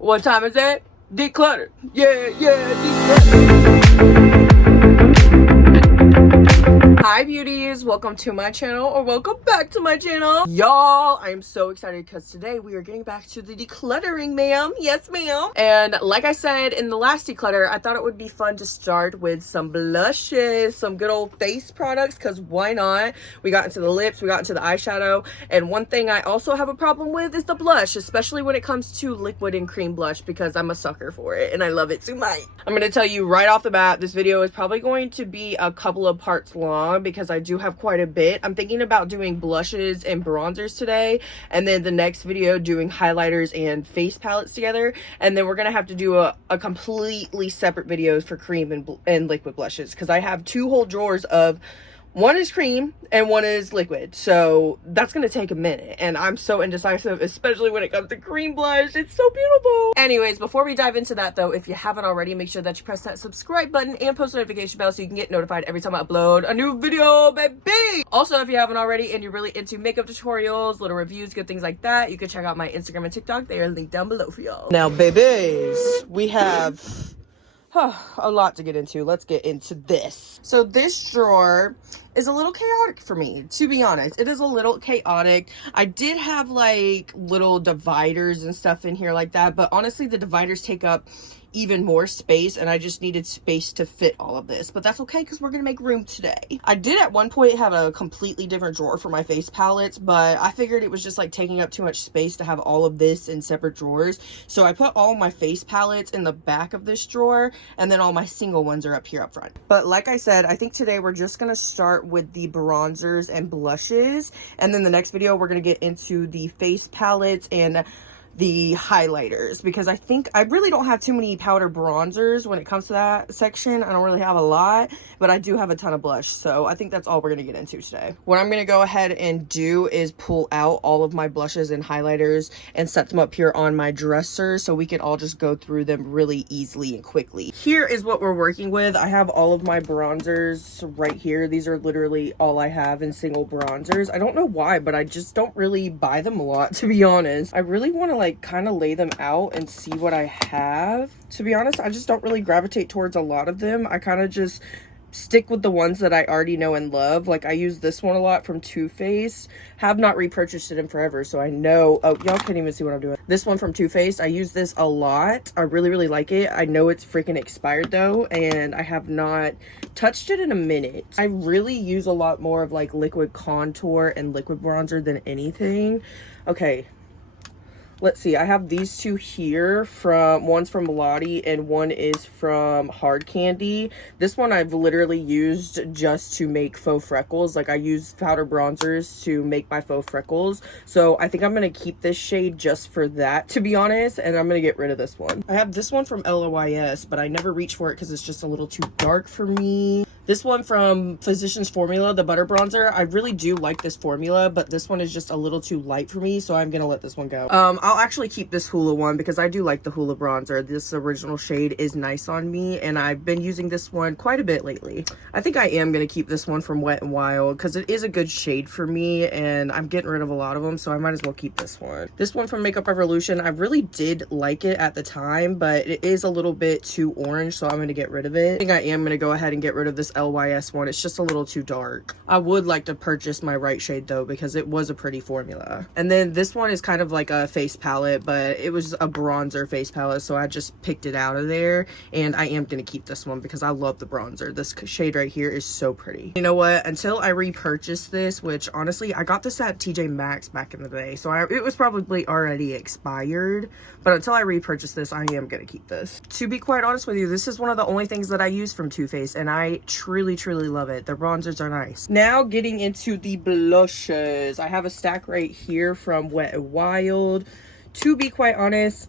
What time is it? Declutter. Yeah, declutter. Hi beauties, welcome to my channel, or welcome back to my channel. Y'all, I am so excited because today we are getting back to the decluttering, ma'am. Yes, ma'am. And like I said in the last declutter, I thought it would be fun to start with some blushes, some good old face products, because why not? We got into the lips, we got into the eyeshadow, and one thing I also have a problem with is the blush, especially when it comes to liquid and cream blush, because I'm a sucker for it and I love it too much. I'm going to tell you right off the bat, this video is probably going to be a couple of parts long because I do have quite a bit. I'm thinking about doing blushes and bronzers today, and then the next video doing highlighters and face palettes together, and then we're gonna have to do a completely separate videos for cream and liquid blushes, because I have two whole drawers of one is cream and one is liquid, so that's gonna take a minute, and I'm so indecisive, especially when it comes to cream blush. It's so beautiful. Anyways, before we dive into that though, if you haven't already, make sure that you press that subscribe button and post notification bell so you can get notified every time I upload a new video, baby. Also, if you haven't already and you're really into makeup tutorials, little reviews, good things like that, you can check out my Instagram and TikTok. They are linked down below for y'all. Now babies, we have a lot to get into. Let's get into this. So this drawer is a little chaotic for me, to be honest. It is a little chaotic. I did have like little dividers and stuff in here like that, but honestly the dividers take up even more space, and I just needed space to fit all of this, but that's okay because we're gonna make room today. I did at one point have a completely different drawer for my face palettes, but I figured it was just like taking up too much space to have all of this in separate drawers, so I put all my face palettes in the back of this drawer, and then all my single ones are up here up front. But like I said, I think today we're just gonna start with the bronzers and blushes, and then the next video we're gonna get into the face palettes and the highlighters, because I think I really don't have too many powder bronzers when it comes to that section. I don't really have a lot, but I do have a ton of blush, so I think that's all we're gonna get into today. What I'm gonna go ahead and do is pull out all of my blushes and highlighters and set them up here on my dresser so we can all just go through them really easily and quickly. Here is what we're working with. I have all of my bronzers right here. These are literally all I have in single bronzers. I don't know why, but I just don't really buy them a lot, to be honest. I really want to like kind of lay them out and see what I have. To be honest, I just don't really gravitate towards a lot of them. I kind of just stick with the ones that I already know and love. Like I use this one a lot from Too Faced. Have not repurchased it in forever, so I know. Oh, y'all can't even see what I'm doing. This one from Too Faced, I use this a lot. I really like it. I know it's freaking expired though, and I have not touched it in a minute. I really use a lot more of like liquid contour and liquid bronzer than anything. Okay, let's see, I have these two here, one's from Lottie and one is from Hard Candy. This one I've literally used just to make faux freckles. Like I use powder bronzers to make my faux freckles. So I think I'm going to keep this shade just for that, to be honest, and I'm going to get rid of this one. I have this one from LOYS, but I never reach for it because it's just a little too dark for me. This one from Physicians Formula, the butter bronzer, I really do like this formula, but this one is just a little too light for me, so I'm gonna let this one go. I'll actually keep this Hoola one because I do like the Hoola bronzer. This original shade is nice on me, and I've been using this one quite a bit lately. I think I am gonna keep this one from Wet n Wild because it is a good shade for me, and I'm getting rid of a lot of them, so I might as well keep this one. This one from Makeup Revolution, I really did like it at the time, but it is a little bit too orange, so I'm gonna get rid of it. I think I am gonna go ahead and get rid of this LYS one. It's just a little too dark. I would like to purchase my right shade though, because it was a pretty formula. And then this one is kind of like a face palette, but it was a bronzer face palette, so I just picked it out of there, and I am gonna keep this one because I love the bronzer. This shade right here is so pretty. You know what, until I repurchase this, which honestly I got this at TJ Maxx back in the day, so it was probably already expired, but until I repurchase this, I am gonna keep this. To be quite honest with you, this is one of the only things that I use from Too Faced, and I truly love it. The bronzers are nice. Now getting into the blushes, I have a stack right here from Wet n Wild. To be quite honest,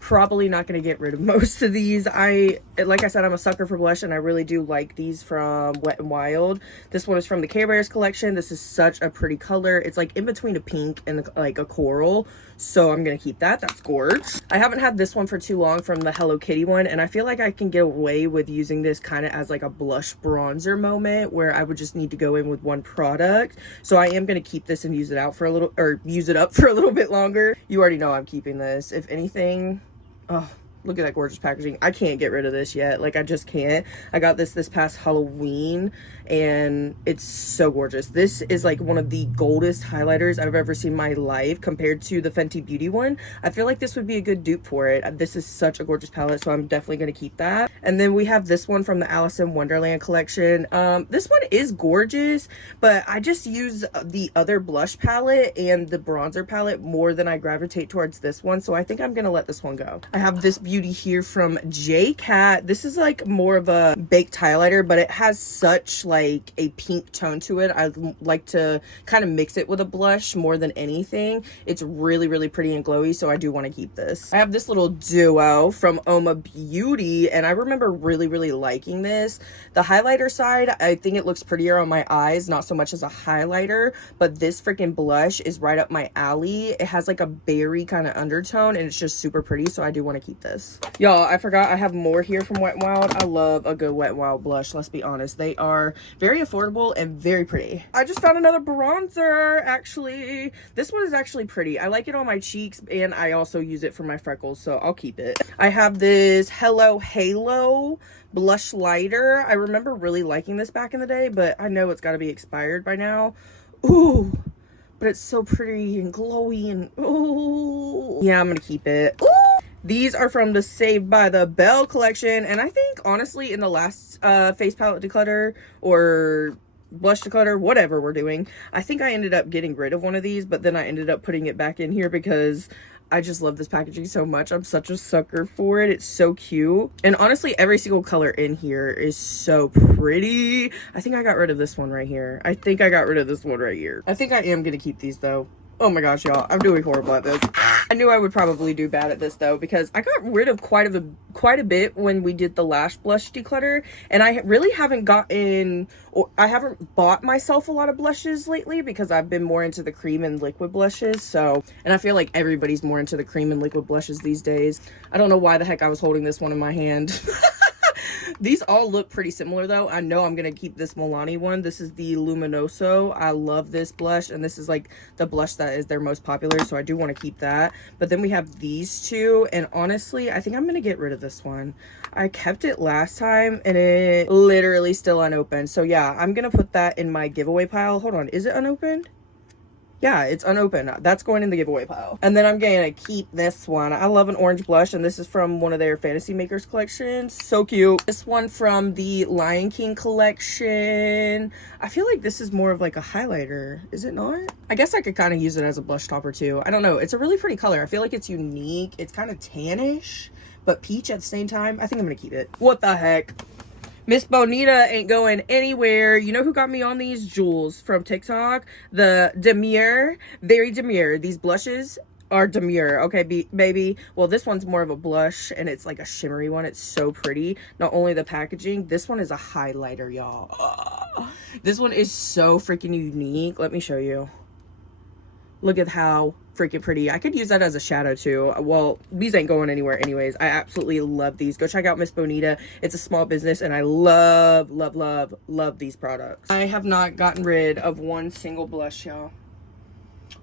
probably not going to get rid of most of these. Like I said, I'm a sucker for blush, and I really do like these from Wet n Wild. This one is from the Care Bears collection. This is such a pretty color. It's like in between a pink and like a coral, so I'm gonna keep that. That's gorgeous. I haven't had this one for too long from the Hello Kitty one, and I feel like I can get away with using this kind of as like a blush bronzer moment where I would just need to go in with one product. So I am gonna keep this and use it out for a little, or use it up for a little bit longer. You already know I'm keeping this. If anything, Oh, look at that gorgeous packaging. I can't get rid of this yet. Like, I just can't. I got this past Halloween, and it's so gorgeous. This is like one of the goldest highlighters I've ever seen in my life compared to the Fenty Beauty one. I feel like this would be a good dupe for it. This is such a gorgeous palette, so I'm definitely going to keep that. And then we have this one from the Alice in Wonderland collection. This one is gorgeous, but I just use the other blush palette and the bronzer palette more than I gravitate towards this one, so I think I'm going to let this one go. I have this beauty here from J Cat. This is like more of a baked highlighter, but it has such like a pink tone to it. I like to kind of mix it with a blush more than anything. It's really pretty and glowy, so I do want to keep this. I have this little duo from Oma Beauty, and I remember really liking this. The highlighter side, I think it looks prettier on my eyes, not so much as a highlighter, but this freaking blush is right up my alley. It has like a berry kind of undertone, and it's just super pretty, so I do want to keep this. Y'all, I forgot I have more here from Wet n Wild. I love a good Wet n Wild blush, let's be honest. They are very affordable and very pretty. I just found another bronzer, actually. This one is actually pretty. I like it on my cheeks, and I also use it for my freckles, so I'll keep it. I have this Hello Halo blush lighter. I remember really liking this back in the day, but I know it's got to be expired by now. Ooh, but it's so pretty and glowy, and ooh. Yeah, I'm gonna keep it. Ooh. These are from the Saved by the Bell collection, and I think honestly in the last face palette declutter or blush declutter, whatever we're doing, I think I ended up getting rid of one of these, but then I ended up putting it back in here because I just love this packaging so much. I'm such a sucker for it. It's so cute. And honestly, every single color in here is so pretty. I think I got rid of this one right here. I think I got rid of this one right here. I think I am gonna keep these though. Oh my gosh, y'all, I'm doing horrible at this. I knew I would probably do bad at this though, because I got rid of quite a bit when we did the lash blush declutter, and I really haven't gotten, or I haven't bought myself a lot of blushes lately because I've been more into the cream and liquid blushes. So, and I feel like everybody's more into the cream and liquid blushes these days. I don't know why the heck I was holding this one in my hand. These all look pretty similar though. I know I'm gonna keep this Milani one. This is the Luminoso. I love this blush, and this is like the blush that is their most popular, so I do want to keep that. But then we have these two, and honestly I think I'm gonna get rid of this one. I kept it last time and it literally still unopened, so yeah, I'm gonna put that in my giveaway pile. Hold on, is it unopened? Yeah, it's unopened. That's going in the giveaway pile. And then I'm gonna keep this one. I love an orange blush, and this is from one of their Fantasy Makers collections. So cute. This one from the Lion King collection. I feel like this is more of like a highlighter. Is it not? I guess I could kind of use it as a blush topper too. I don't know. It's a really pretty color. I feel like it's unique. It's kind of tannish, but peach at the same time. I think I'm gonna keep it. What the heck? Miss Bonita ain't going anywhere. You know who got me on these? Jules from TikTok. The Demure. Very Demure. These blushes are Demure. Okay, baby. Well, this one's more of a blush, and it's like a shimmery one. It's so pretty. Not only the packaging, this one is a highlighter, y'all. This one is so freaking unique. Let me show you. Look at how freaking pretty. I could use that as a shadow too. Well, these ain't going anywhere anyways. I absolutely love these. Go check out Miss Bonita. It's a small business, and I love these products. I have not gotten rid of one single blush, y'all.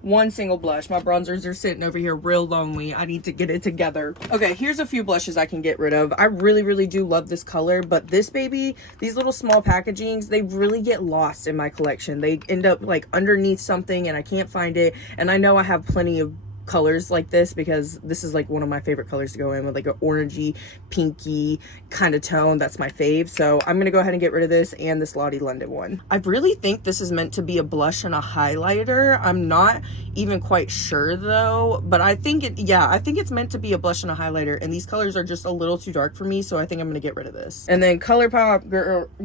One single blush. My bronzers are sitting over here real lonely. I need to get it together. Okay, here's a few blushes I can get rid of. I really do love this color, but this baby, these little small packagings, they really get lost in my collection. They end up like underneath something and I can't find it. And I know I have plenty of colors like this because this is like one of my favorite colors to go in with, like an orangey pinky kind of tone. That's my fave, so I'm gonna go ahead and get rid of this and this Lottie London one. I really think this is meant to be a blush and a highlighter. I'm not even quite sure though, but I think I think it's meant to be a blush and a highlighter, and these colors are just a little too dark for me, so I think I'm gonna get rid of this. And then ColourPop,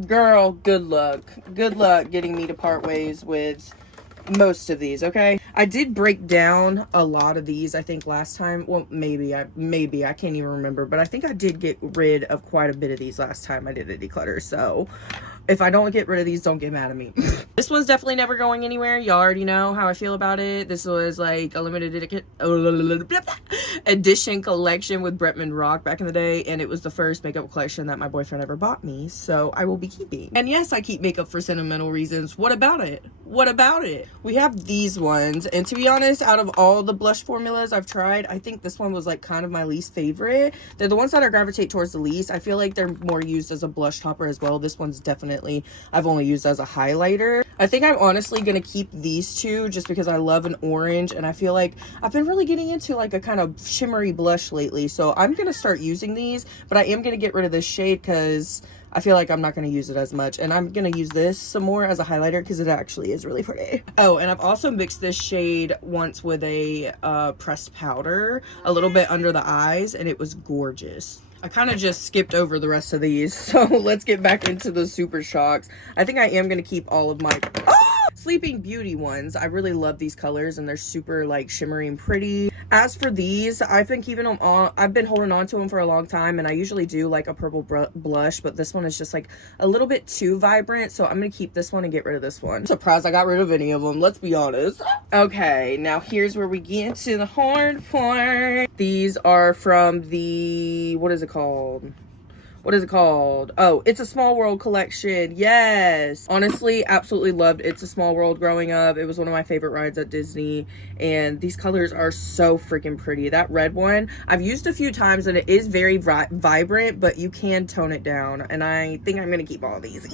girl, good luck getting me to part ways with most of these. Okay, I did break down a lot of these, I think last time. Well, maybe I can't even remember, but I think I did get rid of quite a bit of these last time I did a declutter. So If I don't get rid of these, don't get mad at me. This one's definitely never going anywhere. Y'all already know how I feel about it. This was like a limited edition collection with Bretman Rock back in the day, and it was the first makeup collection that my boyfriend ever bought me, so I will be keeping. And yes, I keep makeup for sentimental reasons. What about it? What about it? We have these ones, and to be honest, out of all the blush formulas I've tried, I think this one was like kind of my least favorite. They're the ones that I gravitate towards the least. I feel like they're more used as a blush topper as well. This one's definitely I've only used as a highlighter. I think I'm honestly gonna keep these two just because I love an orange, and I feel like I've been really getting into like a kind of shimmery blush lately, so I'm gonna start using these, but I am gonna get rid of this shade because I feel like I'm not going to use it as much, and I'm going to use this some more as a highlighter because it actually is really pretty. Oh, and I've also mixed this shade once with a pressed powder a little bit under the eyes, and it was gorgeous. I kind of just skipped over the rest of these, so let's get back into the Super Shocks. I think I am going to keep all of my Sleeping Beauty ones. I really love these colors, and they're super like shimmery and pretty. As for these, I've been keeping them on. I've been holding on to them for a long time, and I usually do like a purple blush, but this one is just like a little bit too vibrant, so I'm gonna keep this one and get rid of this one. Surprised I got rid of any of them, let's be honest. Okay, now here's where we get to the hard part. These are from the, what is it called? Oh, It's a Small World collection. Yes. Honestly, absolutely loved It's a Small World growing up. It was one of my favorite rides at Disney. And these colors are so freaking pretty. That red one, I've used a few times, and it is very vibrant, but you can tone it down. And I think I'm going to keep all of these.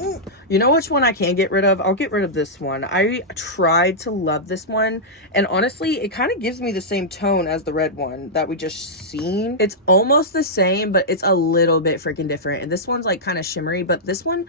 You know which one I can get rid of? I'll get rid of this one. I tried to love this one. And honestly, it kind of gives me the same tone as the red one that we just seen. It's almost the same, but it's a little bit freaking different. And this one's like kind of shimmery, but this one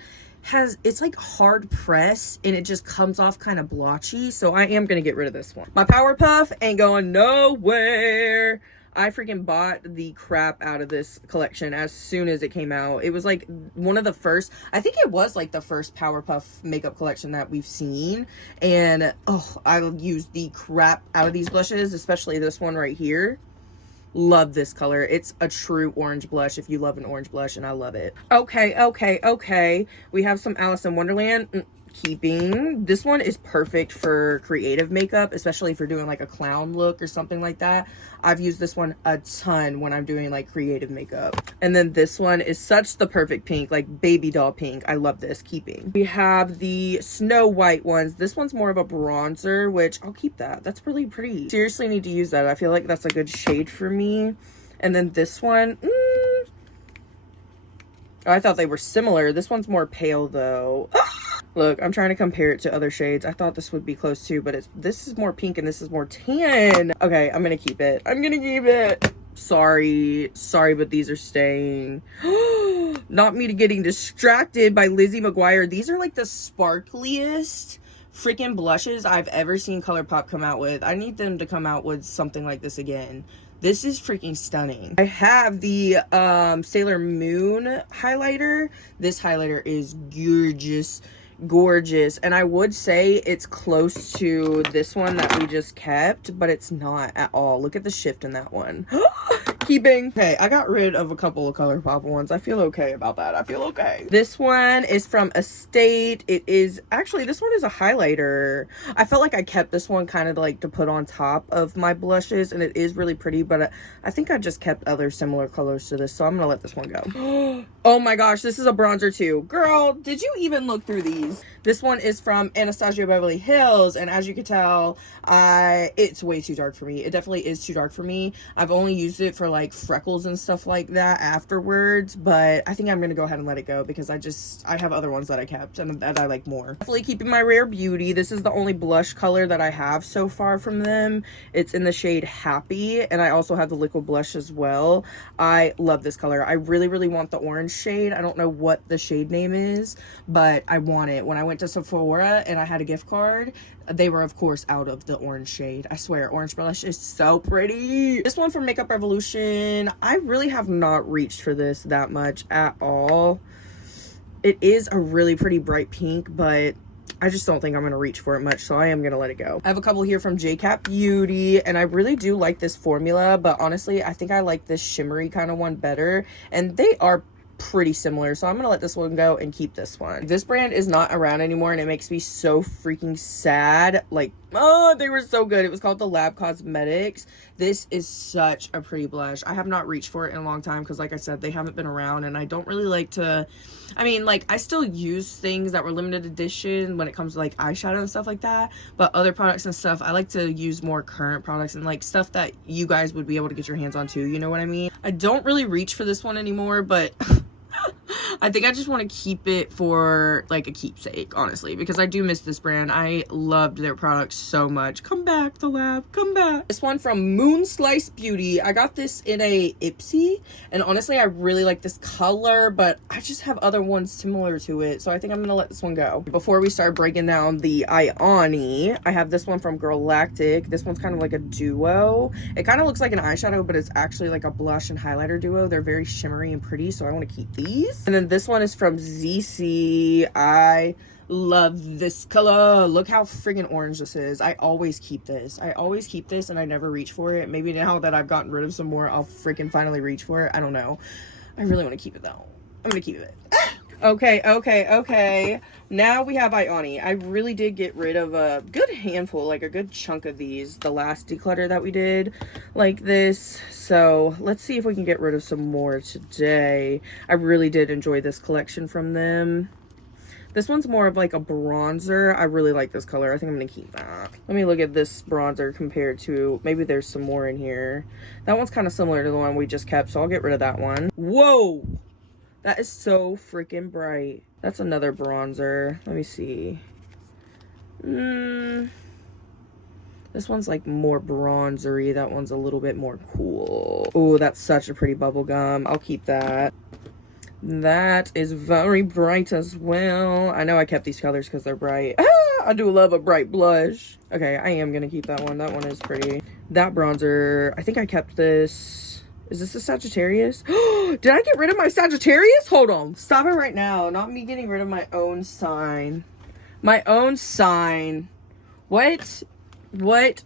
it's like hard press, and it just comes off kind of blotchy, so I am gonna get rid of this one. My Powerpuff ain't going nowhere. I freaking bought the crap out of this collection as soon as it came out. It was like one of the first, I think it was like the first Powerpuff makeup collection that we've seen. And oh, I used the crap out of these blushes, especially this one right here. Love this color. It's a true orange blush if you love an orange blush, and I love it. Okay. We have some Alice in Wonderland. Keeping. This one is perfect for creative makeup, especially if you're doing like a clown look or something like that. I've used this one a ton when I'm doing like creative makeup. And then this one is such the perfect pink, like baby doll pink. I love this. Keeping. We have the Snow White ones. This one's more of a bronzer, which I'll keep that. That's really pretty. Seriously need to use that. I feel like that's a good shade for me. And then this one, oh, I thought they were similar. This one's more pale though. Look, I'm trying to compare it to other shades. I thought this would be close too, but this is more pink and this is more tan. Okay, I'm gonna keep it. I'm gonna keep it. Sorry, but these are staying. Not me getting distracted by Lizzie McGuire. These are like the sparkliest freaking blushes I've ever seen ColourPop come out with. I need them to come out with something like this again. This is freaking stunning. I have the Sailor Moon highlighter. This highlighter is gorgeous, and I would say it's close to this one that we just kept, but it's not at all. Look at the shift in that one. Keeping. Okay, I got rid of a couple of ColourPop ones. I feel okay about that. I feel okay. This one is from Estate. It is actually, this one is a highlighter. I felt like I kept this one kind of like to put on top of my blushes, and it is really pretty, but I think I just kept other similar colors to this, so I'm gonna let this one go. Oh my gosh, this is a bronzer too. Girl, did you even look through these? This one is from Anastasia Beverly Hills, and as you can tell, it's way too dark for me. It definitely is too dark for me. I've only used it for like freckles and stuff like that afterwards, but I think I'm gonna go ahead and let it go because I have other ones that I kept and that I like more. Definitely keeping my Rare Beauty. This is the only blush color that I have so far from them. It's in the shade Happy, and I also have the liquid blush as well. I love this color. I really want the orange shade. I don't know what the shade name is, but I want it. When I went to Sephora and I had a gift card, they were of course out of the orange shade. I swear, orange blush is so pretty. This one from Makeup Revolution, I really have not reached for this that much at all. It is a really pretty bright pink, but I just don't think I'm going to reach for it much, so I am going to let it go. I have a couple here from JCat Beauty, and I really do like this formula, but honestly, I think I like this shimmery kind of one better, and they are pretty similar, so I'm gonna let this one go and keep this one. This brand is not around anymore, and it makes me so freaking sad. Like, oh, they were so good. It was called the Lab Cosmetics. This is such a pretty blush. I have not reached for it in a long time because, like I said, they haven't been around, and I don't really like to, I mean, like, I still use things that were limited edition when it comes to like eyeshadow and stuff like that, but other products and stuff, I like to use more current products and like stuff that you guys would be able to get your hands on too, you know what I mean? I don't really reach for this one anymore, but I think I just want to keep it for like a keepsake, honestly, because I do miss this brand. I loved their products so much. Come back, the Lab, come back. This one from Moon Slice Beauty. I got this in a Ipsy, and honestly, I really like this color, but I just have other ones similar to it, so I think I'm gonna let this one go. Before we start breaking down the Ioni, I have this one from Galactic. This one's kind of like a duo. It kind of looks like an eyeshadow, but it's actually like a blush and highlighter duo. They're very shimmery and pretty, so I want to keep these. And then this one is from ZC. I love this color. Look how friggin' orange this is. I always keep this. I always keep this, and I never reach for it. Maybe now that I've gotten rid of some more, I'll freaking finally reach for it. I don't know. I really want to keep it though. I'm gonna keep it. Okay. Now we have Ioni. I really did get rid of a good handful, like a good chunk of these, the last declutter that we did like this. So let's see if we can get rid of some more today. I really did enjoy this collection from them. This one's more of like a bronzer. I really like this color. I think I'm gonna keep that. Let me look at this bronzer compared to, maybe there's some more in here. That one's kind of similar to the one we just kept, so I'll get rid of that one. Whoa! That is so freaking bright. That's another bronzer. Let me see. This one's like more bronzery. That one's a little bit more cool. Oh, that's such a pretty bubble gum. I'll keep that. That is very bright as well. I know I kept these colors because they're bright. I do love a bright blush. Okay, I am gonna keep that one. That one is pretty. That bronzer, I think I kept this. Is this a Sagittarius? Did I get rid of my Sagittarius? Hold on. Stop it right now. Not me getting rid of my own sign. My own sign. What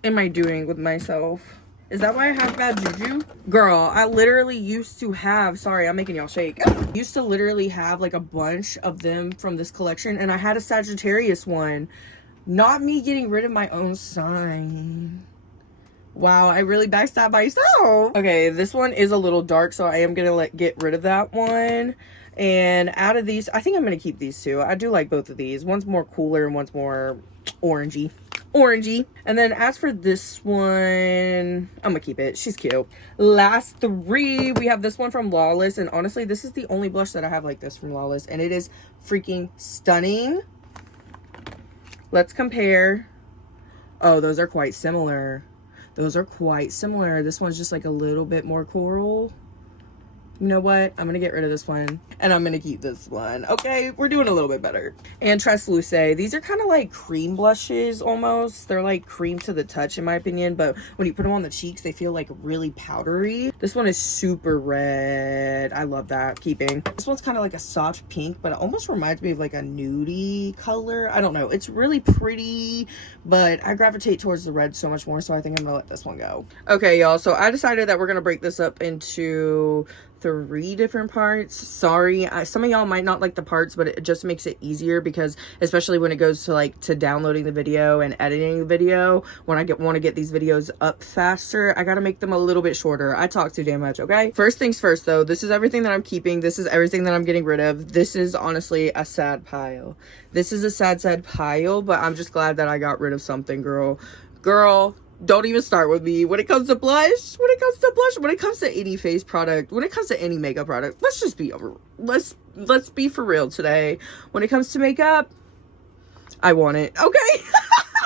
am I doing with myself? Is that why I have bad juju? Girl, I literally used to have, sorry, I'm making y'all shake. Used to literally have like a bunch of them from this collection, and I had a Sagittarius one. Not me getting rid of my own sign. Wow, I really backstabbed myself. Okay, this one is a little dark, so I am gonna get rid of that one. And out of these, I think I'm gonna keep these two. I do like both of these. One's more cooler and one's more orangey. And then as for this one, I'm gonna keep it. She's cute. Last three, we have this one from Lawless, and honestly, this is the only blush that I have like this from Lawless, and it is freaking stunning. Let's compare. Oh, those are quite similar. Those are quite similar. This one's just like a little bit more coral. You know what? I'm gonna get rid of this one, and I'm gonna keep this one. Okay, we're doing a little bit better. And Transluce. These are kind of like cream blushes almost. They're like cream to the touch in my opinion, but when you put them on the cheeks, they feel like really powdery. This one is super red. I love that. Keeping. This one's kind of like a soft pink, but it almost reminds me of like a nudie color. I don't know. It's really pretty, but I gravitate towards the red so much more, so I think I'm gonna let this one go. Okay, y'all. So I decided that we're gonna break this up into 3 different parts. Sorry, some of y'all might not like the parts, but it just makes it easier because especially when it goes to like to downloading the video and editing the video, when I want to get these videos up faster, I gotta make them a little bit shorter. I talk too damn much. Okay, first things first though, this is everything that I'm keeping. This is everything that I'm getting rid of. This is honestly a sad pile. This is a sad pile, but I'm just glad that I got rid of something. Girl, don't even start with me when it comes to blush, when it comes to any face product, when it comes to any makeup product. Let's just be over. Let's be for real today. When it comes to makeup, I want it. Okay.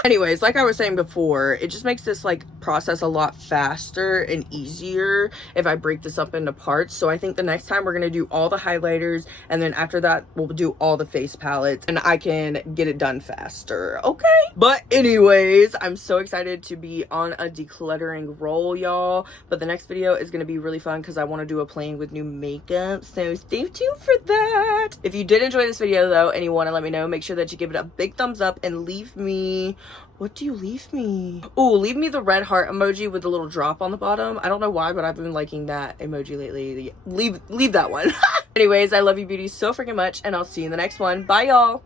Anyways, like I was saying before, it just makes this like process a lot faster and easier if I break this up into parts. So I think the next time we're going to do all the highlighters, and then after that we'll do all the face palettes, and I can get it done faster. Okay. But anyways, I'm so excited to be on a decluttering roll, y'all. But the next video is going to be really fun because I want to do a playing with new makeup. So stay tuned for that. If you did enjoy this video though, and you want to let me know, make sure that you give it a big thumbs up and leave me What do you leave me? Oh, leave me the red heart emoji with the little drop on the bottom. I don't know why, but I've been liking that emoji lately. Leave that one. Anyways, I love you beauties so freaking much, and I'll see you in the next one. Bye, y'all.